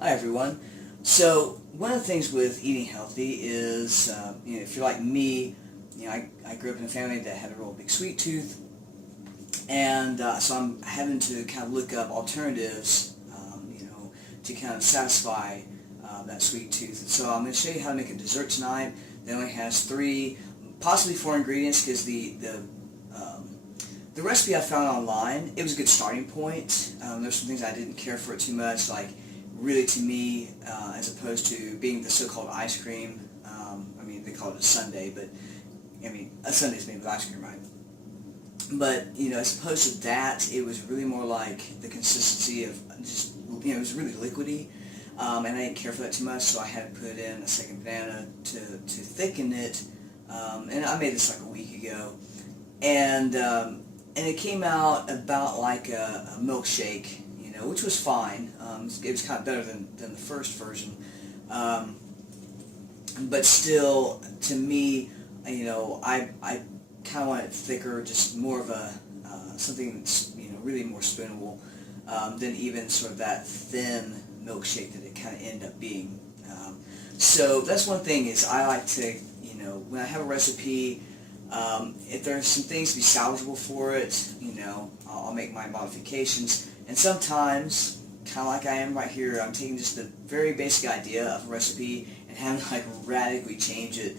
Hi everyone. So one of the things with eating healthy is, if you're like me, I grew up in a family that had a real big sweet tooth, and so I'm having to kind of look up alternatives, to kind of satisfy that sweet tooth. And so I'm going to show you how to make a dessert tonight that only has 3, possibly 4 ingredients, because the recipe I found online, it was a good starting point. There's some things I didn't care for it too much, like really to me, as opposed to being the so-called ice cream. They call it a sundae, but a sundae is made with ice cream, right? But as opposed to that, it was really more like the consistency of just, it was really liquidy, and I didn't care for that too much, so I had to put in a second banana to thicken it. And I made this like a week ago, and it came out about like a milkshake, which was fine. It was kind of better than the first version, but still, to me, I kind of want it thicker, just more of a something that's really more spoonable than even sort of that thin milkshake that it kind of ended up being. So that's one thing, is I like to, when I have a recipe, if there's some things to be salvageable for it, I'll make my modifications. And sometimes, kind of like I am right here, I'm taking just the very basic idea of a recipe and having to like radically change it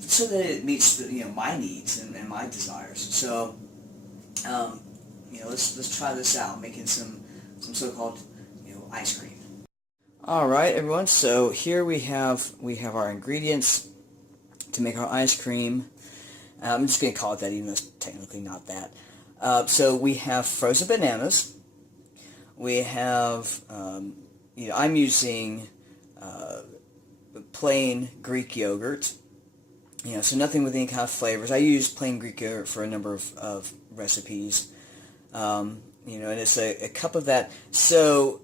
so that it meets my needs and my desires. So let's try this out, making some so-called ice cream. All right, everyone. So here we have our ingredients to make our ice cream. I'm just going to call it that, even though it's technically not that. So we have frozen bananas. We have, I'm using plain Greek yogurt. So nothing with any kind of flavors. I use plain Greek yogurt for a number of recipes. And it's a cup of that. So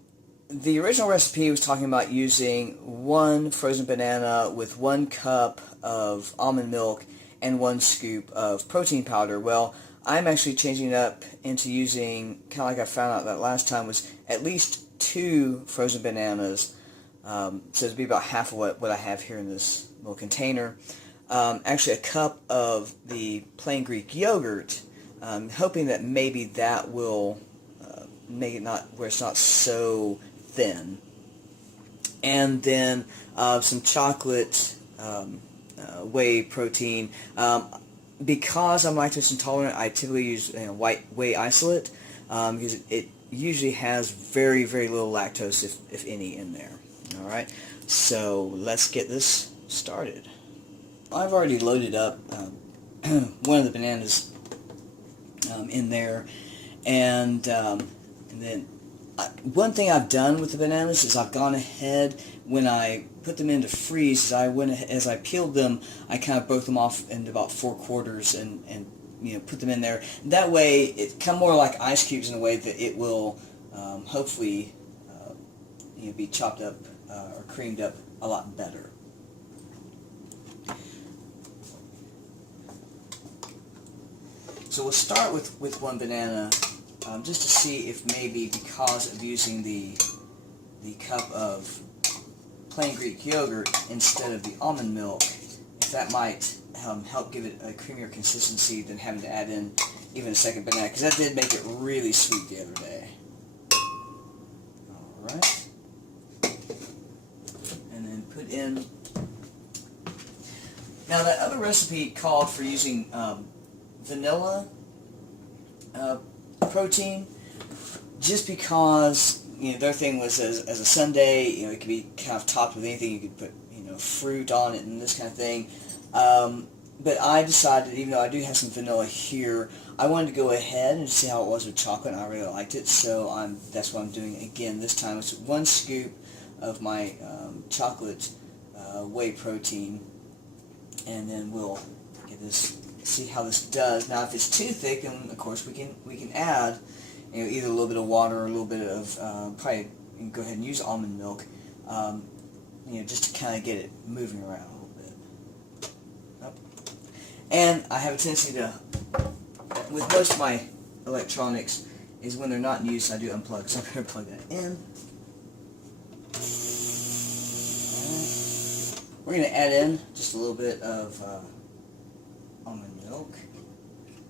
the original recipe was talking about using 1 frozen banana with 1 cup of almond milk and 1 scoop of protein powder. Well, I'm actually changing it up into using, kind of like I found out that last time, was at least 2 frozen bananas. So it'd be about half of what I have here in this little container. Actually, a cup of the plain Greek yogurt, hoping that maybe that will make it not where it's not so thin. And then some chocolate whey protein. Because I'm lactose intolerant, I typically use whey isolate, because it usually has very, very little lactose, if any, in there. All right, so let's get this started. I've already loaded up one of the bananas in there, and then one thing I've done with the bananas is I've gone ahead, when I put them into freeze, as I peeled them, I kind of broke them off into about 4 quarters and put them in there. That way it kind of more like ice cubes, in a way that it will hopefully be chopped up or creamed up a lot better. So we'll start with 1 banana, just to see if maybe, because of using the cup of plain Greek yogurt instead of the almond milk, if that might help give it a creamier consistency than having to add in even a second banana, because that did make it really sweet the other day. Alright. And then put in... Now that other recipe called for using vanilla protein, just because their thing was as a sundae, it could be kind of topped with anything. You could put fruit on it and this kind of thing. But I decided, even though I do have some vanilla here, I wanted to go ahead and see how it was with chocolate, and I really liked it. So that's what I'm doing again this time. It's 1 scoop of my chocolate whey protein, and then we'll get this. See how this does. Now, if it's too thick, then of course we can add either a little bit of water or a little bit of probably go ahead and use almond milk, just to kind of get it moving around a little bit. Nope. And I have a tendency to, with most of my electronics, is when they're not in use, I do unplug. So I'm going to plug that in. we're going to add in just a little bit of almond milk.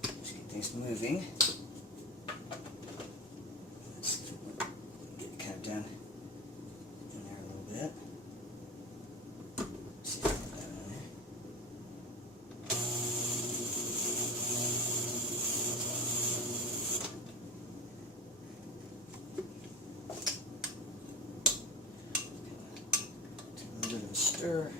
Just get things moving. Let's get it kind of done in there a little bit. Let's see if I can get that in there. Do a little bit of a stir.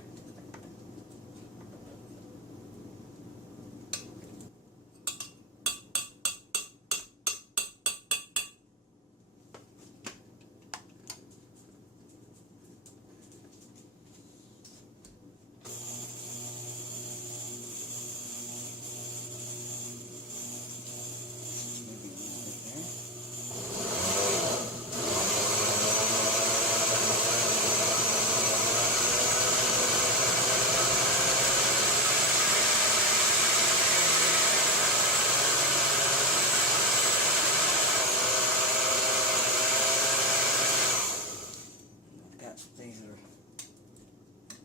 Things that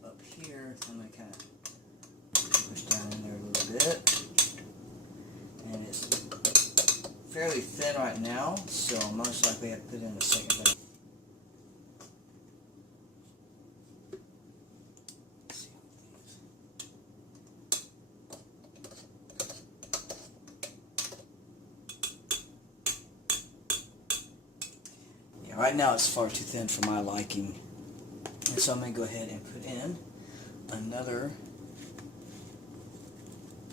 are up here, so I'm going to kind of push down in there a little bit. And it's fairly thin right now, so I'll most likely have to put in a second batch. Yeah, right now it's far too thin for my liking. And so I'm going to go ahead and put in another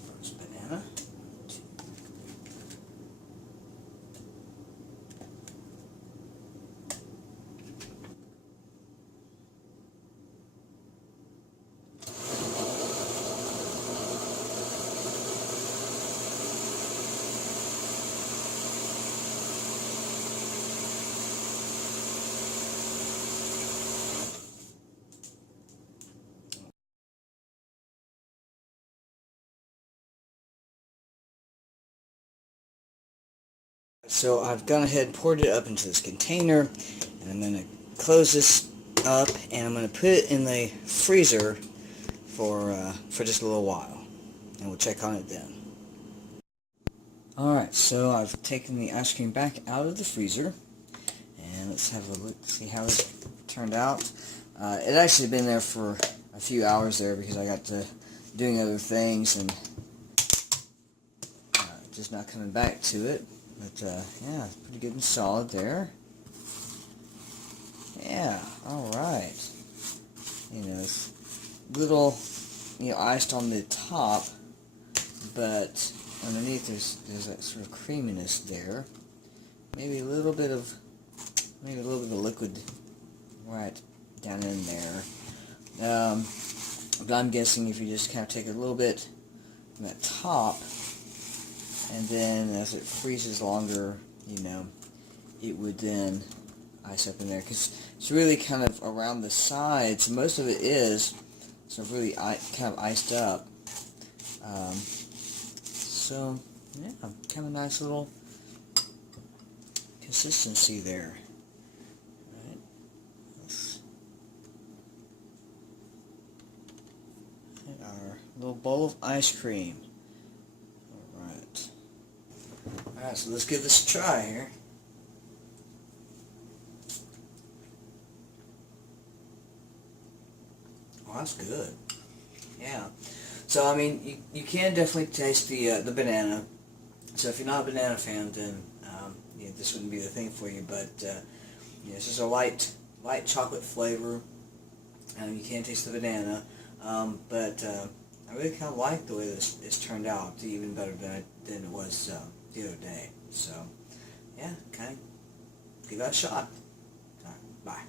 first banana. So I've gone ahead and poured it up into this container, and I'm going to close this up, and I'm going to put it in the freezer for just a little while, and we'll check on it then. Alright, so I've taken the ice cream back out of the freezer, and let's have a look, see how it turned out. It actually been there for a few hours there because I got to doing other things and just not coming back to it. But yeah, it's pretty good and solid there. Yeah, alright. You know, it's a little, iced on the top, but underneath there's that sort of creaminess there. Maybe a little bit of liquid right down in there. But I'm guessing if you just kind of take a little bit from that top, and then as it freezes longer, it would then ice up in there, because it's really kind of around the sides. Most of it is sort of really kind of iced up. So yeah, kind of a nice little consistency there. Right. Let's get our little bowl of ice cream. Alright, so let's give this a try here. Oh, that's good. Yeah. So, I mean, you can definitely taste the banana. So if you're not a banana fan, then this wouldn't be the thing for you. But it's just a light chocolate flavor. You can taste the banana. But I really kind of like the way this turned out, even better than it was the other day. So, yeah, kind of give that a shot. All right, bye.